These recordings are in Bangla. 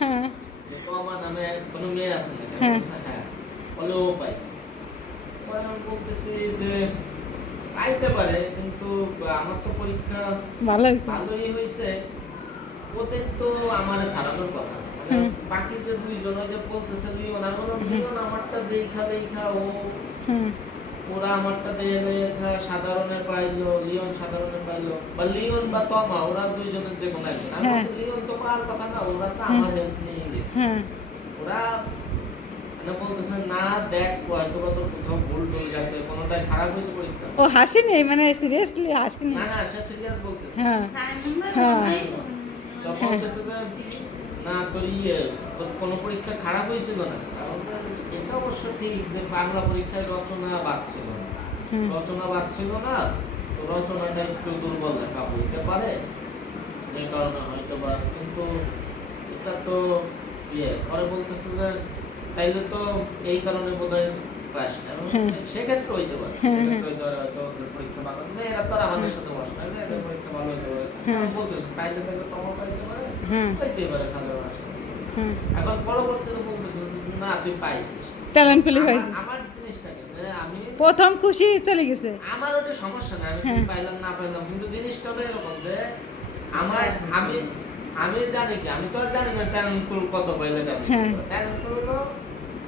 হ্যাঁ যে তো আমার নামে কোনো মেয়ে আছে না? হ্যাঁ হ্যাঁ, বলে ও পাইছে। পরে আমি বলতেছি যে পাইতে পারে, কিন্তু আমার তো পরীক্ষা ভালো হয়েছে। ভালোই হয়েছে, ওদের তো আমার ছাড়ানোর কথা না। মানে হুম বাকি যে দুইজন ওই যে বলতেছে লিওন, আমি বললাম হুম লিওন আমারটা দেখা দেখা হুম ওরা আমারটা দেখা সাধারণে পাইলো, লিওন সাধারণে পাইলো, বা লিওন বা তমা ওরা দুইজনের যে কোনো একজন। আমি হ্যাঁ বলছি লিওন তো পাওয়ার কথা না, ওরা তো হুম আমার হেল্প নিয়ে গেছে। হ্যাঁ ওরা মানে বলতেছে না দেখ হয়তো বা তোর কোথাও ভুল টুল গেছে, কোনোটাই খারাপ হয়েছে পরীক্ষা। ও হাসিনি, মানে সিরিয়াসলি হাসিনি? না না, সে সিরিয়াস বলতেছে। হ্যাঁ হ্যাঁ তো বলতেছে যে না তোর তোর কোনো পরীক্ষা খারাপ হয়েছিল না। কারণ এটা অবশ্য ঠিক যে বাংলা পরীক্ষায় রচনা বাদ ছিল না, হুম রচনা বাদ ছিল না, তো রচনাটা একটু দুর্বল লেখা হইতে পারে, যে কারণে হয়তো বা, কিন্তু এটা তো পরে বলতেছে যে তাইলে তো এই কারণে বোধহয় পাস না। এবং হ্যাঁ সেক্ষেত্রে হইতে পারে, হ্যাঁ সেক্ষেত্রে হইতে পারে হয়তো ওদের পরীক্ষা ভালো না, এরা তো আর আমাদের সাথে বসে না, এদের পরীক্ষা ভালো হইতে পারে। হ্যাঁ বলতেছে তাইলে তাইলে তো আমার পাইতে পারে, হ্যাঁ হইতে পারে খালের আসলে। হ্যাঁ এখন পরবর্তীতে বলতেছে না তুই পাইছিস। ট্যালেন্ট ফুলি পাইছিস। আমার জিনিসটাকে যে আমি প্রথম খুশি চলে গেছে। আমার ওটা সমস্যা না, আমি হ্যাঁ পাইলাম না পাইলাম, কিন্তু জিনিসটা হলো এরকম যে আমার আমি আমি জানি কি, আমি তো আর জানি না ট্যালেন্ট পুল কত পাইলে হ্যাঁ ট্যালেন্ট পুল হলো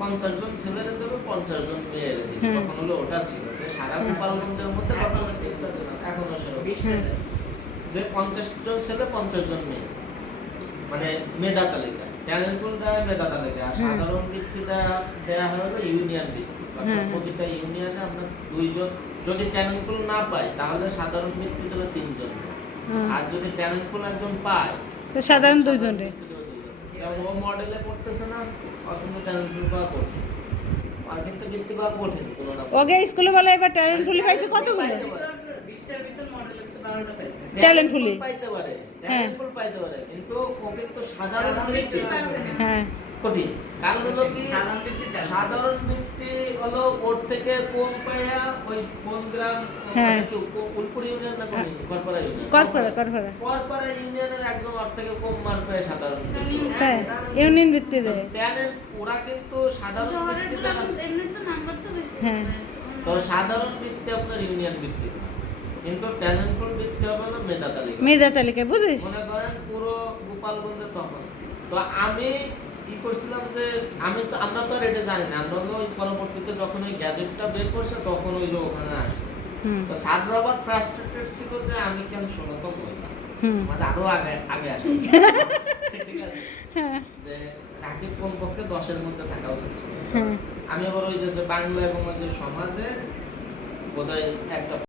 50 জন ছেলেরে দেবে, 50 জন মেয়েরে দেবে। হ্যাঁ তখন হলো ওটা ছিল যে সারা গোপালগঞ্জের মধ্যে ঘটনা ঠিকঠাক ছিল না, এখনো সেরকম যে 50 জন ছেলে 50 জন মেয়ে, মানে মেধা তালিকা, ট্যালেন্ট পুল দেওয়া মেধা তালিকা, আর সাধারণ বৃত্তিটা দেওয়া হলো ইউনিয়ন বৃত্তি। অর্থাৎ প্রতিটা ইউনিয়নে আমরা দুইজন, যদি ট্যালেন্ট পুল না পাই তাহলে সাধারণ বৃত্তি দেবে 3 জন, আর যদি ট্যালেন্ট পুল একজন পায় তো সাধারণ দুইজন রে। বৃত্তি দেবে 2 জন। যেমন ও মডেলে পড়তেছে না, আর কিন্তু ট্যালেন্ট পুল পাওয়া কঠিন, আর কিন্তু বৃত্তি পাওয়া কঠিন কোনো না। ওকে স্কুলে বলে এবার ট্যালেন্ট ফুলি পাইছে কতগুলো? ট্যালেন্ট ফুলি পাইতে পারে, হ্যাঁ ট্যালেন্ট পুল পাইতে পারে, কিন্তু ওকে তো সাধারণ বৃত্তি হ্যাঁ কঠিন। কারণ হলো কি, সাধারণ বৃত্তি হলো ওর থেকে কম পাইয়া ওই কোন গ্রাম, হ্যাঁ উলপুর ইউনিয়ন না কোন করপাড়া ইউনিয়ন, করফরা করপাড়া ইউনিয়নের একজন ওর থেকে কম মার্ক পায় সাধারণ বৃত্তি। তাই ইউনিয়ন বৃত্তি দেয়। ট্যালেন্ট ওরা কিন্তু সাধারণ বৃত্তি জানা, হ্যাঁ তো সাধারণ বৃত্তি আপনার ইউনিয়ন বৃত্তি না। কিন্তু ট্যালেন্ট পুল বৃত্তি হবে হলো মেধা তালিকা। মেধা তালিকা বুঝিস। মনে করেন পুরো গোপালগঞ্জে তখন তো আমি করছিলাম যে আমরা তো আর এটা জানি না, আমরা হলো ওই পরবর্তীতে যখন ওই গ্যাজেটটা বের করছে তখন ওই যে ওখানে আসছে। তো সাদর আবার ফ্রাস্ট্রেটেড ছিল যে আমি কেন শোনাতো বললাম, মানে আরো আগে আগে আসে ঠিক আছে, যে রাকিব কমপক্ষে 10-এর মধ্যে থাকা উচিত ছিল। আমি আবার ওই যে বাংলা এবং ওই যে সমাজে বোধহয় একটা